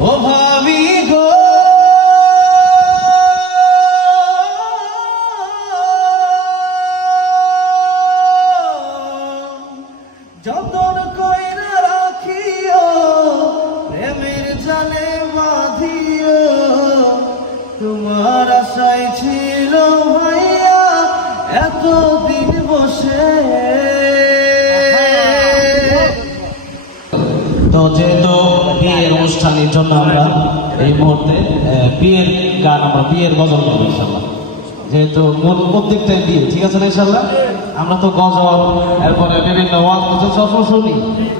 ও ভাবি গো যতন কইরা রাখিও প্রেমের জালে বাঁধিও তোমার আশায় ছিল ভাইয়া এতদিন বসে। তো যেহেতু বিয়ের অনুষ্ঠানের জন্য আমরা এই মুহূর্তে বিয়ের গান আমরা বিয়ের গজল গাবো ইনশাল্লাহ, যেহেতু মূল প্রত্যেকটাই বিয়ে, ঠিক আছে না ইনশাল্লাহ? আমরা তো গজল এরপরে বিভিন্ন ওয়াজ সব শুনি,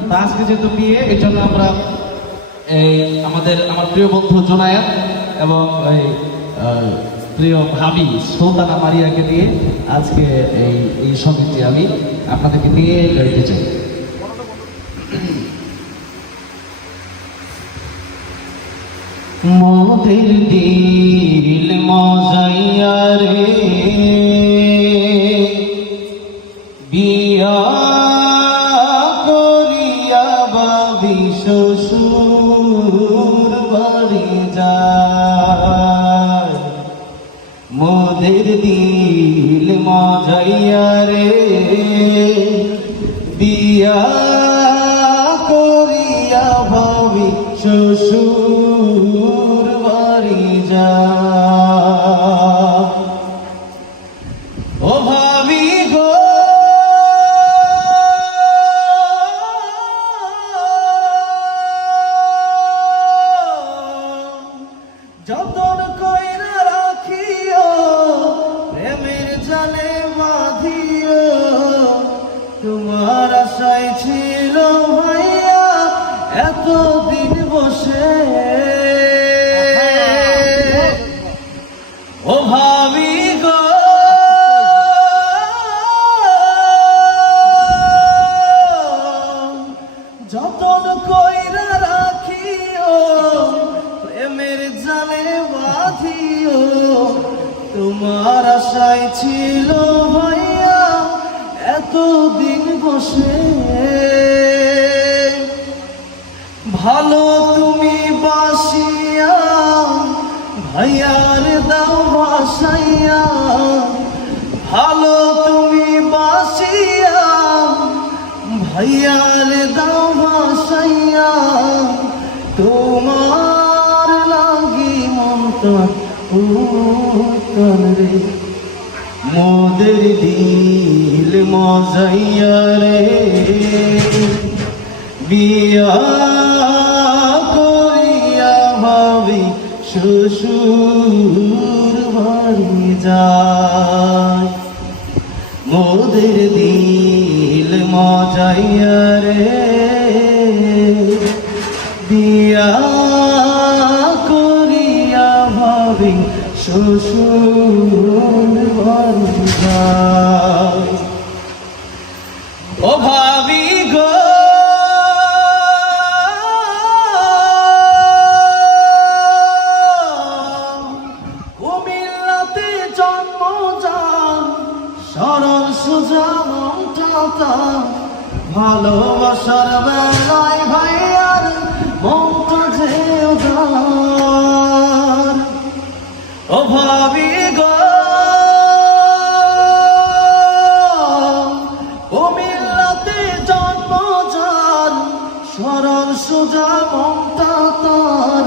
তা আজকে যেহেতু বিয়ে এই জন্য আমরা এই আমার প্রিয় বন্ধু জোনায়েত এবং এই প্রিয় ভাবি সুলতানা মারিয়াকে নিয়ে আজকে এই সঙ্গীতটি আমি আপনাদেরকে নিয়ে গাইতে চাই। মোদের দিল মজাইয়া রে বিয়া করিয়া বাবি শ্বশুর বাড়ি যায়। মোদের দিল মজাইয়া রে বিয়া করিয়া বাবি শ্বশুর বাড়ি যায়। ও ভাবি গো যতন কইরা রাখিও প্রেমের জালে বাঁধিও তোমার আশায় ছিল ভাইয়া এতদিন বসে। ও ভাবি গো যতন কইরা রাখিও প্রেমের জালে বাঁধিও তোমার আশায় ছিল ভাইয়া এতদিন বসে। ভালো তুমি বাসিয়া ভাইয়ার দাও বাসাইয়া, ভালো তুমি বাসিয়া ভাইয়ার দাও বাসাইয়া তোমার লাগি মনটা রে মোদের দিল মজাইয়া রে বিয়া করিয়া ভাবি শ্বশুর বাড়ি যায়। মোদের দিল মজাইয়া রে বিয়া করিয়া ভাবি শ্বশুর বাড়ি যায়। ও ভাবি গো কুমিল্লাতে জন্মজান সরল সোজা মনটা ভালোবাসার বেলায় ভাইয়ার মনটা যে উদার। ও ভাবি গো কুমিল্লাতে জন্মজান সরল সোজা মনটা তার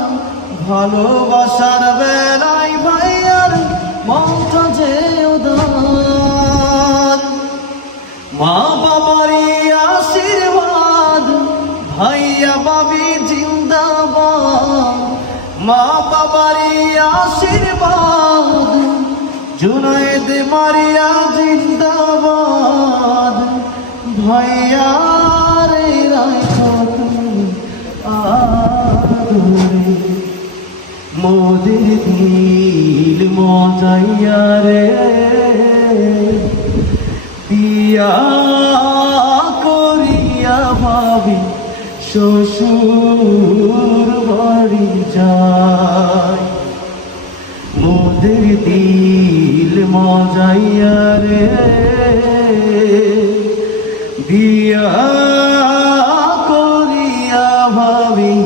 ভালোবাসার বেলায় ভাইয়ার মনটা যে উদার। মা বাবারই আশীর্বাদ ভাইয়া বাবি জিন্দাবাদ, মা বাবারই আশীর্বাদ জুনায়েদ মারিয়া জিন্দাবাদ। ভাইয়া রে রাখো তুমি আদরে মোদের দিল মজাইয়া রে বিয়া করিয়া ভাবি শ্বশুর বাড়ি যায়। মোদের দিল মজাইয়া রে বিয়া করিয়া ভাবি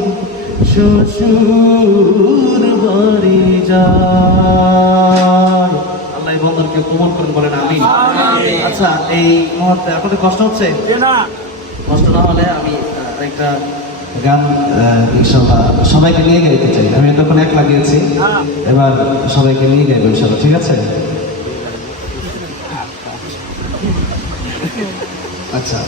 শ্বশুর সুর বাড়ি যায়। আল্লাহ এই বন্ধনকে কবুল করুন, বলেন আমিন। আচ্ছা, এই মুহূর্তে আপনাদের কষ্ট হচ্ছে? কষ্ট না হলে আমি একটা গান ইনশাল্লাহ সবাইকে নিয়ে গাইতে চাই। আমি তখন একলা গিয়েছি, এবার সবাইকে নিয়ে গাইবো ইনশাল্লাহ, ঠিক আছে? আচ্ছা।